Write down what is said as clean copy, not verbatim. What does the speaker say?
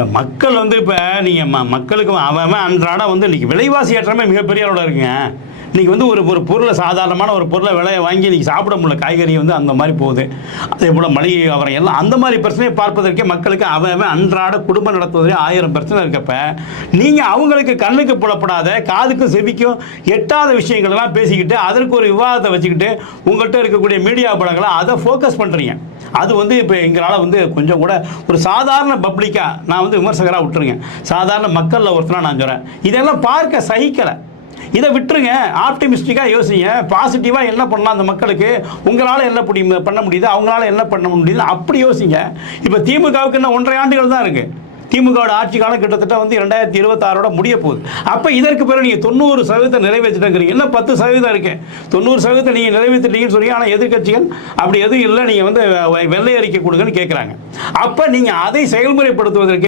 இப்போ மக்கள் வந்து இப்போ நீங்கள் மக்களுக்கு அவன் அன்றாட வந்து இன்றைக்கி விலைவாசி ஏற்றமே மிகப்பெரிய அளவில் இருக்குங்க. இன்றைக்கி வந்து ஒரு பொருளை சாதாரணமான ஒரு பொருளை விலையை வாங்கி இன்றைக்கி சாப்பிட முடியல, காய்கறி வந்து அந்த மாதிரி போகுது. அதே போல் மளிகை வியாபாரம் எல்லாம் அந்த மாதிரி பிரச்சனையை பார்ப்பதற்கே மக்களுக்கு அவன் அன்றாட குடும்பம் நடத்துவதே 1000 பிரச்சனை இருக்கப்ப நீங்கள் அவங்களுக்கு கண்ணுக்கு புலப்படாத காதுக்கும் செவிக்கும் எட்டாத விஷயங்கள்லாம் பேசிக்கிட்டு அதற்கு ஒரு விவாதத்தை வச்சுக்கிட்டு உங்கள்கிட்ட இருக்கக்கூடிய மீடியா படங்களை அதை ஃபோக்கஸ் பண்ணுறீங்க. அது வந்து இப்போ எங்களால் வந்து கொஞ்சம் கூட ஒரு சாதாரண பப்ளிக்காக நான் வந்து விமர்சகராக விட்டுருங்க, சாதாரண மக்களில் ஒருத்தனாக நான் சொல்கிறேன், இதெல்லாம் பார்க்க சகிக்கலை. இதை விட்டுருங்க, ஆப்டிமிஸ்டிக்காக யோசிங்க, பாசிட்டிவாக என்ன பண்ணலாம் அந்த மக்களுக்கு, உங்களால் என்ன பண்ண முடியுது, அவங்களால என்ன பண்ண முடியுது அப்படி யோசிங்க. இப்போ திமுகவுக்கு இன்னும் 1.5 ஆண்டுகள் தான் இருக்குது. திமுகவோட ஆட்சி காலம் கிட்டத்தட்ட வந்து 2026 முடிய போகுது. அப்போ இதற்கு பிறகு நீங்கள் 90% நிறைவேற்றிட்டேங்கிறீங்க, இன்னும் 10% இருக்கு. 90% நீங்கள் நிறைவேற்றிட்டீங்கன்னு சொல்லி, ஆனால் எதிர்கட்சிகள் அப்படி எதுவும் இல்லை, நீங்கள் வந்து வெள்ளை அறிக்கை கொடுங்கன்னு கேட்குறாங்க. அப்போ நீங்கள் அதை செயல்முறைப்படுத்துவதற்கு